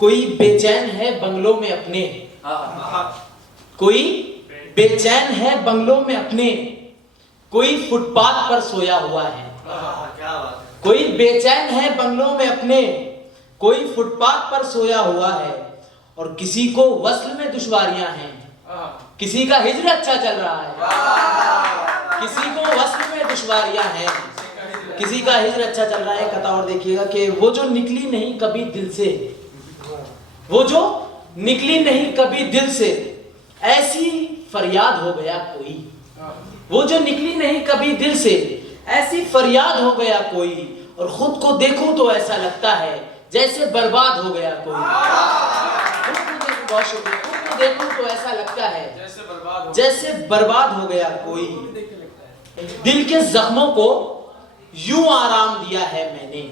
कोई बेचैन है बंगलों में अपने, कोई बेचैन है बंगलों में अपने, कोई फुटपाथ पर सोया हुआ है। कोई बेचैन है बंगलों में अपने, कोई फुटपाथ पर सोया हुआ है। और किसी को वस्ल में दुश्वारियां हैं, किसी का हिज्र अच्छा चल रहा है। किसी को वस्ल में दुश्वारियां हैं, किसी का हिज्र अच्छा चल रहा है। कथा और देखिएगा कि वो जो निकली नहीं कभी दिल से, वो जो निकली नहीं कभी दिल से, ऐसी फरियाद हो गया कोई। वो जो निकली नहीं कभी दिल से, ऐसी फरियाद हो गया कोई। और खुद को देखूं तो ऐसा लगता है जैसे बर्बाद हो गया कोई। बहुत शुक्रिया। खुद को देखूं तो ऐसा लगता है जैसे बर्बाद हो गया कोई। दिल के जख्मों को यूं आराम दिया है मैंने,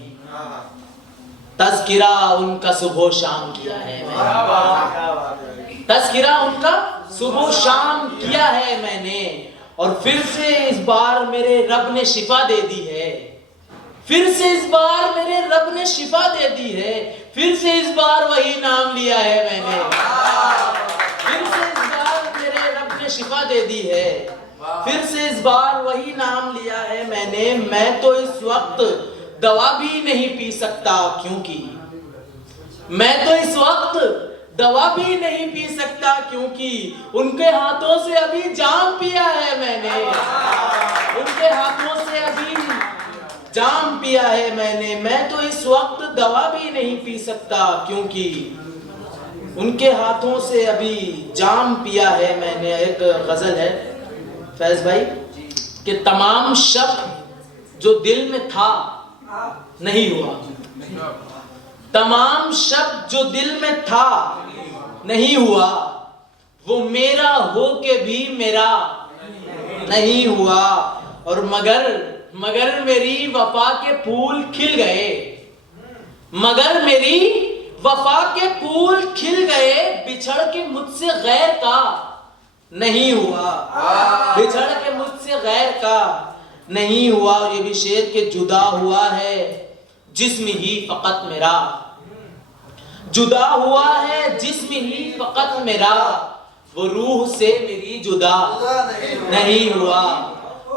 तज़किरा उनका सुबह शाम किया है मैंने। तज़किरा उनका सुबह शाम किया है मैंने। और फिर से इस बार मेरे रब ने शिफा दे दी है। फिर से इस बार मेरे रब ने शिफा दे दी है। फिर से इस बार वही नाम लिया है मैंने। फिर से इस बार मेरे रब ने शिफा दे दी है। फिर से इस बार वही नाम लिया है मैंने। मैं तो इस वक्त दवा भी नहीं पी सकता, क्योंकि मैं तो इस वक्त दवा भी नहीं पी सकता, क्योंकि उनके हाथों से अभी जाम पिया है मैंने। उनके हाथों से अभी जाम पिया है मैंने। मैं तो इस वक्त दवा भी नहीं पी सकता, क्योंकि उनके हाथों से अभी जाम पिया है मैंने। एक गजल है फैज भाई कि तमाम शक जो दिल में था नहीं हुआ, तमाम शक जो दिल में था नहीं हुआ, वो मेरा हो के भी मेरा नहीं हुआ। और मगर मेरी वफा के फूल खिल गए, मगर मेरी वफा के फूल खिल गए। बिछड़ के मुझसे गैर का नहीं हुआ, बिछड़ के मुझसे गैर का नहीं हुआ। और ये भी शेर के जुदा हुआ है जिस्म ही फकत मेरा, जुदा हुआ है जिस्म ही फकत मेरा। वो रूह से मेरी जुदा नहीं हुआ,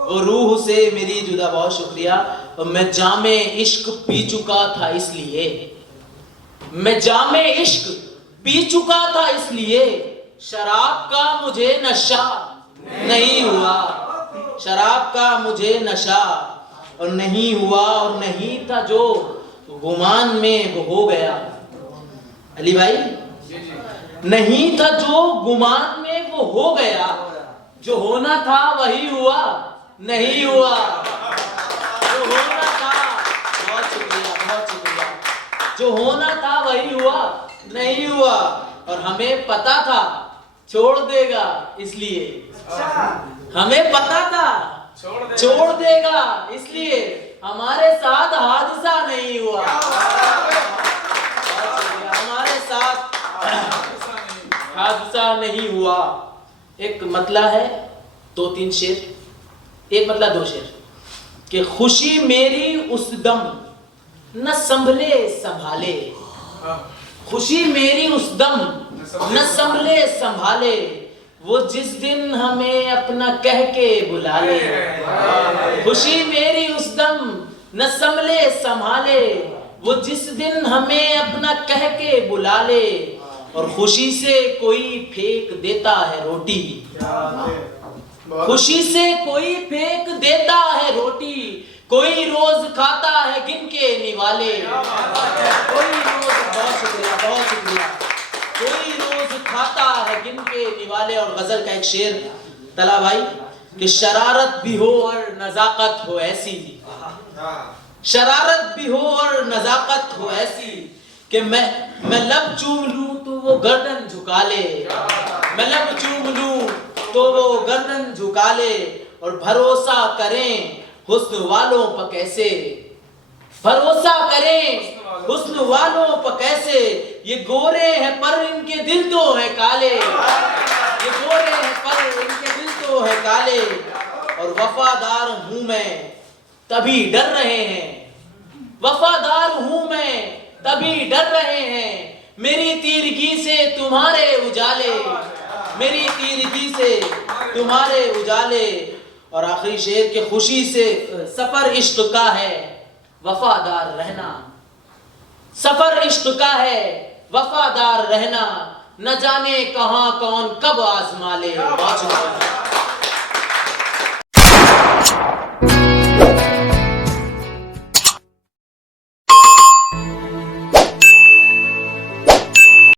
वो रूह से मेरी जुदा। बहुत शुक्रिया। और मैं जामे इश्क पी चुका था इसलिए, मैं जामे इश्क पी चुका था इसलिए शराब का मुझे नशा नहीं हुआ, शराब का मुझे नशा और नहीं हुआ। और नहीं था जो गुमान में वो हो गया। अली भाई, नहीं था जो गुमान में वो हो गया। जो होना था वही हुआ नहीं हुआ, जो होना था। बहुत शुक्रिया, बहुत शुक्रिया। जो होना था वही हुआ नहीं हुआ। और हमें पता था छोड़ देगा, इसलिए हमें पता था छोड़ देगा, इसलिए हमारे साथ हादसा नहीं हुआ। हमारे साथ हादसा नहीं हुआ। एक मतला है, दो तीन शेर, एक मतला दो शेर कि खुशी मेरी उस दम न संभले संभाले, खुशी मेरी उस दम न संभले संभाले। वो जिस दिन हमें अपना कह के बुला ले, खुशी मेरी उस दम न संभले संभाले। वो जिस दिन हमें अपना कह के बुला ले। और खुशी से कोई फेंक देता है रोटी, खुशी से कोई फेंक देता है रोटी। कोई रोज खाता है गिन के निवाले, कोई रोज। बहुत शुक्रिया, बहुत शुक्रिया। कोई रोज खाता है गिन के निवाले। और गजल का एक शेर तला भाई कि शरारत भी हो और नजाकत हो ऐसी, शरारत भी हो और नजाकत हो ऐसी कि मैं लब चूम लूं तो वो गर्दन झुका ले, मैं लब चूम लूं तो वो गर्दन झुका ले। और भरोसा करें हुस्न वालों पर कैसे, भरोसा करें हुस्न वालों पर कैसे। ये गोरे हैं पर इनके दिल तो है काले, ये गोरे हैं पर इनके दिल तो है काले। और वफादार हूं मैं तभी डर रहे हैं, वफादार हूं मैं तभी डर रहे हैं। मेरी तीरगी से तुम्हारे उजाले, मेरी तीरगी से तुम्हारे उजाले। और आखिरी शेर के खुशी से, सफर इश्क का है वफादार रहना, सफर इश्क का है वफादार रहना, न जाने कहां कौन कब आजमा ले।